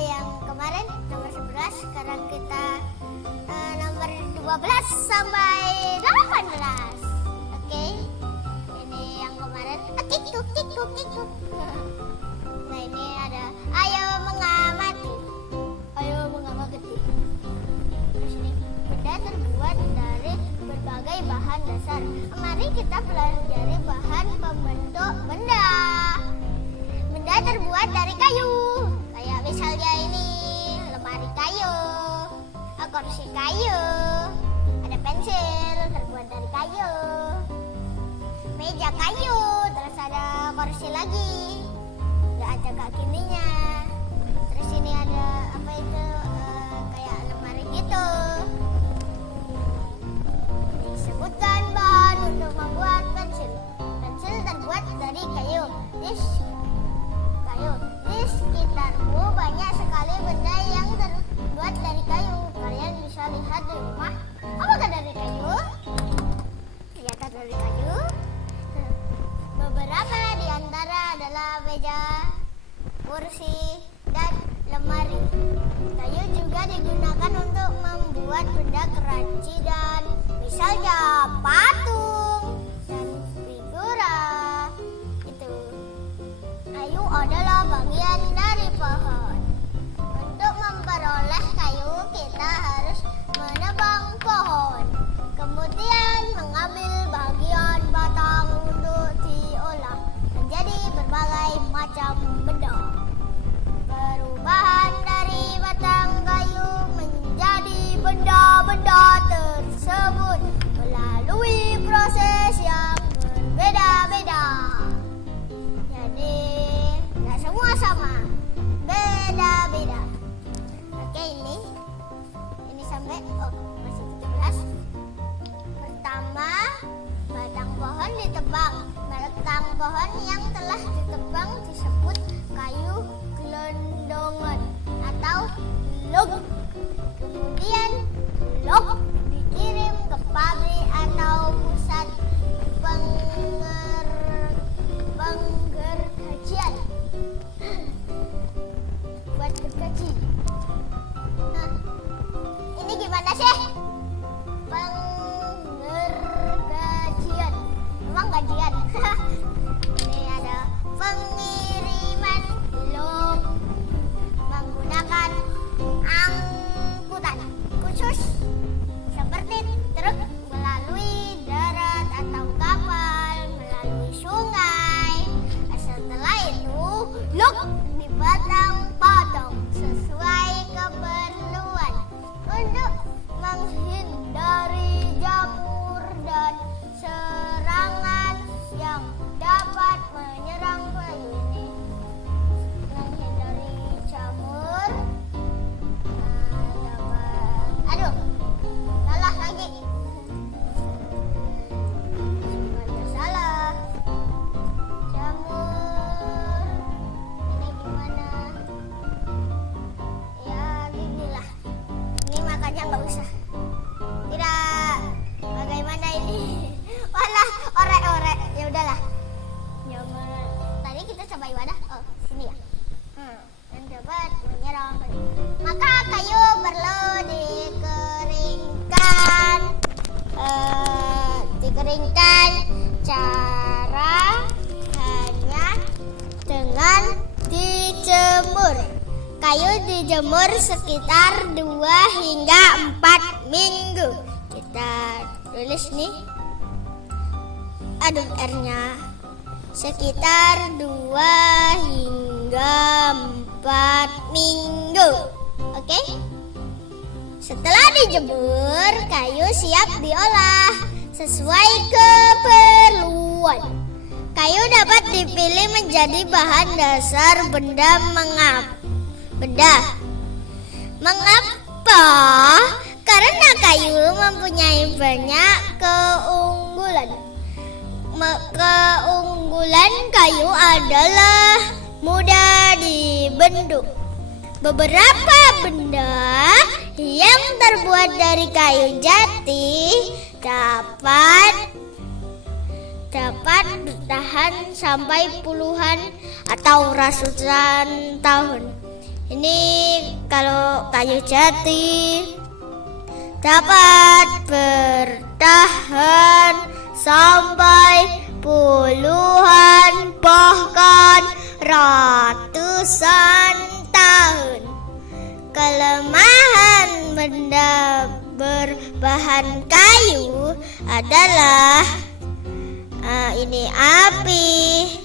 yang kemarin nomor 11, sekarang kita nomor 12 sampai 18. Oke. Ini yang kemarin kiku. Nah, ini ada ayo mengamati. Terus ini benda terbuat dari berbagai bahan dasar. Mari kita pelajari bahan pembentuk benda. Benda terbuat dari kayu. Kayak misalnya ini lemari kayu, kursi kayu, ada pensil terbuat dari kayu, meja kayu, terus ada kursi lagi, nggak ada kakinya. Terus ini ada apa itu kayak lemari gitu. Disebutkan bahan untuk membuat pensil. Pensil terbuat dari kayu. Di sekitarmu banyak sekali benda yang terbuat dari kayu. Kalian bisa lihat di rumah. Apakah dari kayu? Ternyata dari kayu. Beberapa di antara adalah meja, kursi, dan lemari. Kayu juga digunakan untuk membuat benda kerajinan, misalnya patung dan figura. Itu. Kayu adalah bagian dari pohon. Untuk memperoleh kayu, kita harus menebang pohon. Kemudian mengambil bagian batang untuk diolah menjadi berbagai macam benda. Perubahan dari batang kayu menjadi benda-benda tersebut melalui proses yang berbeda-beda. Jadi tidak semua sama, beda-beda. Oke, ini sampai masih 17. Pertama, batang pohon ditebang. Batang pohon yang telah ditebang disebut kayu gelondongan atau log. Kemudian log dikirim ke pabrik atau pusat penggergajian buat gergaji. Nah, ini gimana sih? Penggergajian, emang gajian? Ini ada pengiriman log menggunakan angkutan khusus seperti truk melalui darat atau kapal melalui sungai. Setelah itu log dipotong-potong sesuai keperluan untuk menghindari jamur dan serangan yang dapat menyerang kayu ini. Menghindari jamur. Aduh, salah lagi. Semuanya salah. Jamur. Ini gimana? Ya, ginilah. Ini makanya nggak usah. Tidak. Bagaimana ini? Walah, orek-orek. Ya udahlah. Jamur. Tadi kita coba ibadah. Oh, sini ya. Dan dapat menyerang kayu. Maka kayu perlu dikeringkan. Cara hanya dengan dijemur. Kayu dijemur sekitar 2 hingga 4 minggu. Kita tulis nih. Aduh, R-nya. Sekitar 2 hingga 4 minggu. Oke? Setelah dijemur, kayu siap diolah sesuai keperluan. Kayu dapat dipilih menjadi bahan dasar benda. Mengapa? Karena kayu mempunyai banyak keunggulan. Keunggulan kayu adalah mudah dibentuk. Beberapa benda yang terbuat dari kayu jati dapat dapat bertahan sampai puluhan atau ratusan tahun. Ini kalau kayu jati dapat bertahan sampai puluhan bahkan ratusan tahun. Kelemahan benda berbahan kayu adalah ini api,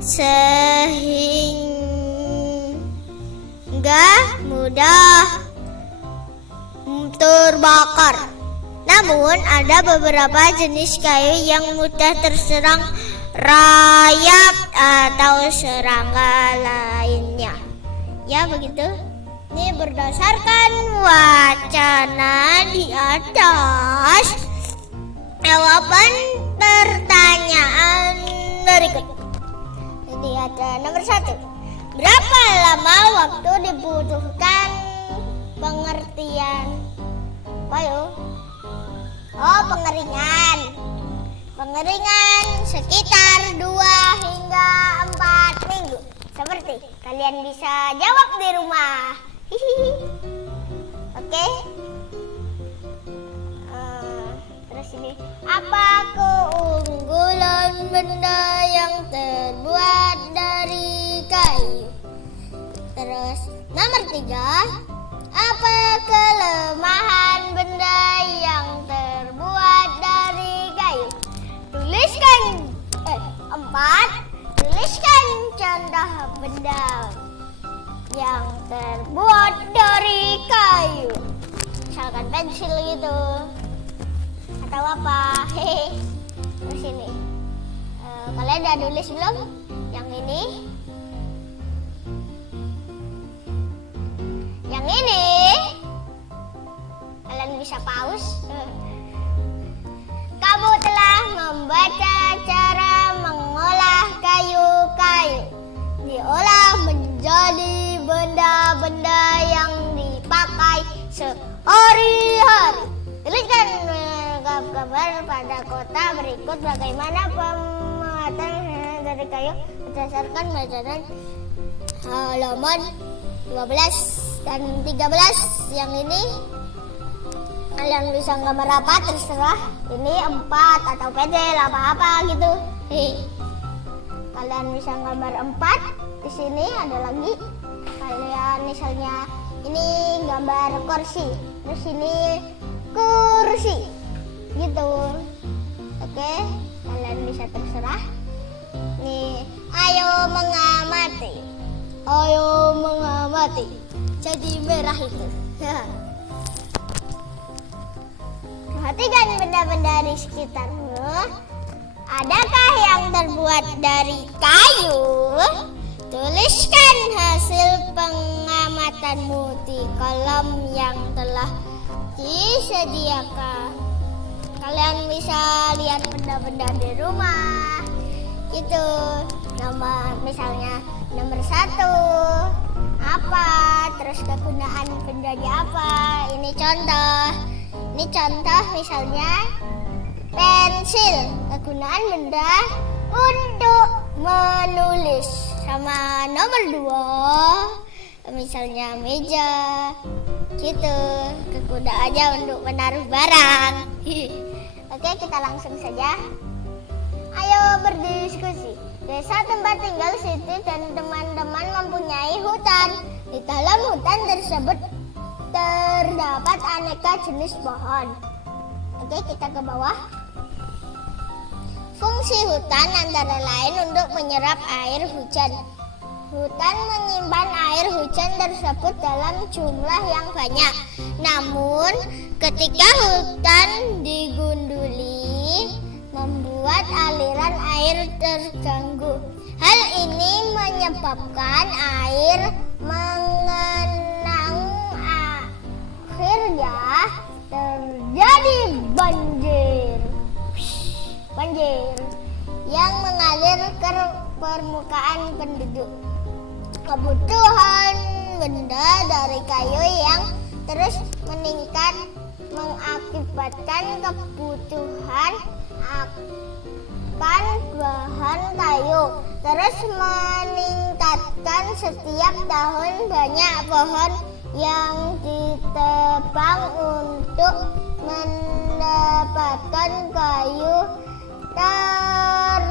sehingga mudah terbakar. Namun ada beberapa jenis kayu yang mudah terserang rayap atau serangga lainnya. Ya begitu. Ini berdasarkan wacana di atas. Jawaban pertanyaan berikut. Ini ada nomor 1. Berapa lama waktu dibutuhkan pengertian? Ayo. Oh, pengeringan. Pengeringan sekitar 2 hingga 4 minggu. Seperti kalian bisa jawab di rumah. Oke. Terus ini, apa keunggulan benda yang terbuat dari kayu? Terus nomor 3, apa kelemahan benda yang terbuat dari kayu? Tuliskan 4. Tuliskan contoh benda yang terbuat dari kayu. Misalkan pensil gitu. Atau apa? Terus ini. Kalian udah tulis belum? Yang ini. Yang ini. Kalian bisa pause. Kamu telah membaca cara mengolah kayu-kayu. Diolah menjadi benda-benda yang dipakai sehari-hari. Tuliskan gambar pada kotak berikut bagaimana pembuatan dari kayu berdasarkan bacaan halaman 12 dan 13. Yang ini kalian bisa gambar apa terserah. Ini 4 atau pensil apa-apa gitu. Kalian bisa gambar 4. Di sini ada lagi. Kalian misalnya ini gambar kursi. Terus ini kursi. Gitu. Oke, kalian bisa terserah. Nih, ayo mengamati. Ayo mengamati. Jadi merah itu. Perhatikan benda-benda di sekitarmu. Adakah yang terbuat dari kayu? Tuliskan hasil pengamatanmu di kolom yang telah disediakan. Kalian bisa lihat benda-benda di rumah. Gitu. Misalnya nomor 1 apa? Terus kegunaan bendanya apa? Ini contoh misalnya pensil. Kegunaan benda untuk menulis. Sama nomor 2 misalnya meja. Gitu. Kegunaannya untuk menaruh barang. Oke, kita langsung saja. Ayo berdiskusi. Desa tempat tinggal Siti dan teman-teman mempunyai hutan. Di dalam hutan tersebut terdapat aneka jenis pohon. Oke, kita ke bawah. Fungsi hutan antara lain untuk menyerap air hujan. Hutan menyimpan air hujan tersebut dalam jumlah yang banyak. Namun, ketika hutan digunduli, membuat aliran air terganggu. Hal ini menyebabkan air mengenang, akhirnya terjadi banjir yang mengalir ke permukaan penduduk. Kebutuhan benda dari kayu yang terus meningkat mengakibatkan kebutuhan menyiapkan bahan kayu, terus meningkatkan setiap tahun banyak pohon yang ditebang untuk mendapatkan kayu. Terkadang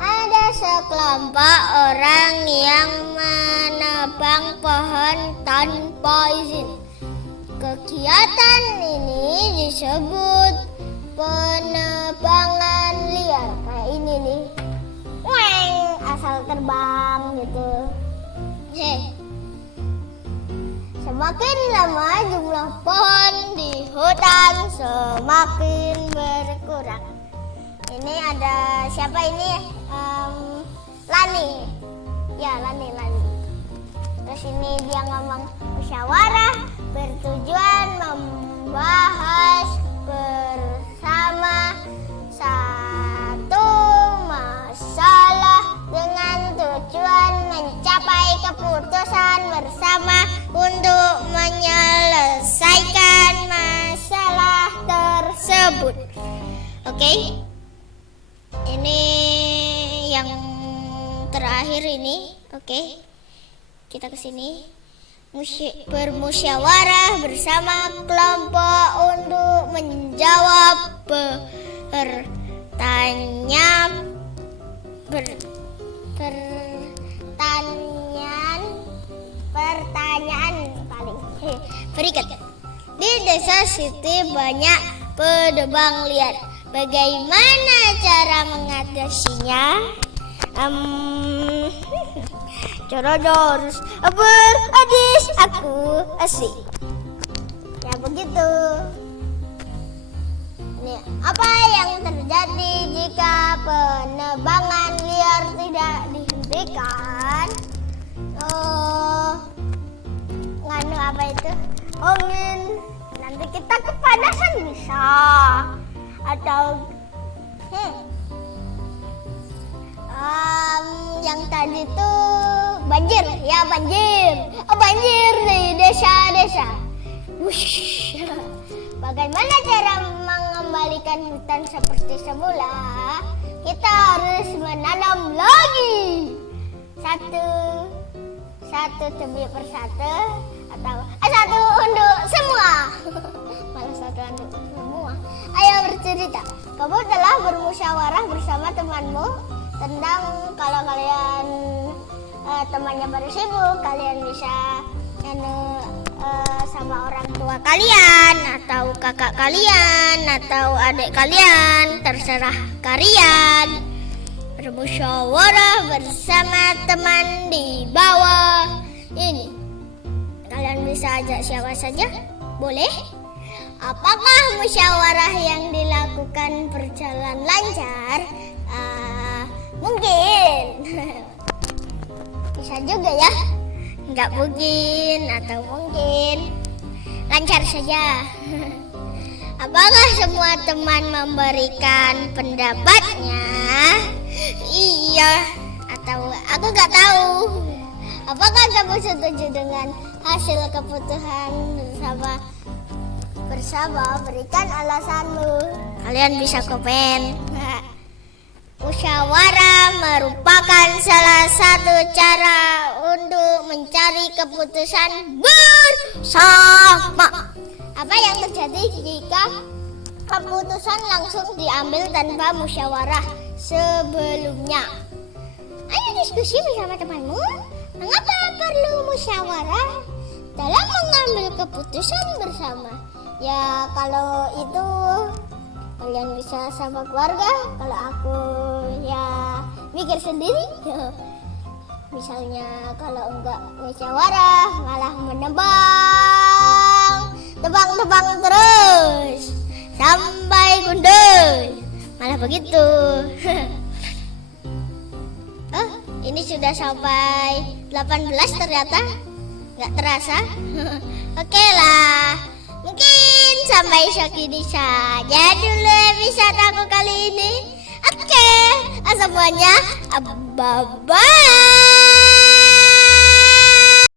ada sekelompok orang yang menebang pohon tanpa izin. Kegiatan ini disebut penebangan liar. Kayak ini nih, weng, asal terbang gitu. Semakin lama jumlah pohon di hutan semakin berkurang. Ini ada siapa ini? Lani. Ya, Lani. Terus ini dia ngomong, musyawarah bertujuan membahas bersama satu masalah dengan tujuan mencapai keputusan bersama untuk menyelesaikan masalah tersebut. Oke. Ini yang terakhir ini. Oke. Kita ke sini. Bermusyawarah bersama kelompok untuk menjawab pertanyaan paling berikut. Di desa Siti banyak penebang liar. Bagaimana cara mengatasinya? Caranya harus beradis aku asik. Ya begitu. Ini apa yang terjadi jika penebangan liar tidak dihentikan? Nganu apa itu? Angin. Nanti kita kepanasan bisa. Atau yang tadi tuh banjir. Ya banjir. Banjir di desa-desa. Wush. Bagaimana cara mengembalikan hutan seperti semula? Kita harus menanam lagi. Satu demi persatu, atau satu untuk semua. Malah satu untuk semua. Ayo bercerita. Kamu telah bermusyawarah bersama temanmu tentang kalau kalian temannya pada sibuk, kalian bisa sama orang tua kalian atau kakak kalian atau adik kalian, terserah kalian. Bermusyawarah bersama teman di bawah ini. Kalian bisa ajak siapa saja, boleh. Apakah musyawarah yang dilakukan berjalan lancar? Mungkin. Bisa juga ya. Enggak mungkin atau mungkin. Lancar saja. Apakah semua teman memberikan pendapatnya? Iya atau aku nggak tahu. Apakah kamu setuju dengan hasil keputusan bersama? Berikan alasanmu. Kalian bisa komen. Musyawarah merupakan salah satu cara untuk mencari keputusan bersama. Apa yang terjadi jika keputusan langsung diambil tanpa musyawarah sebelumnya? Ayo diskusi bersama temanmu. Mengapa perlu musyawarah dalam mengambil keputusan bersama? Ya kalau itu kalian bisa sama keluarga. Kalau aku ya mikir sendiri. Misalnya kalau enggak musyawarah malah tebang terus sampai gundul. Malah begitu. Ini sudah sampai 18 ternyata. Nggak terasa. Oke lah. Mungkin sampai segini saja dulu episode aku kali ini. Oke. Semuanya bye-bye.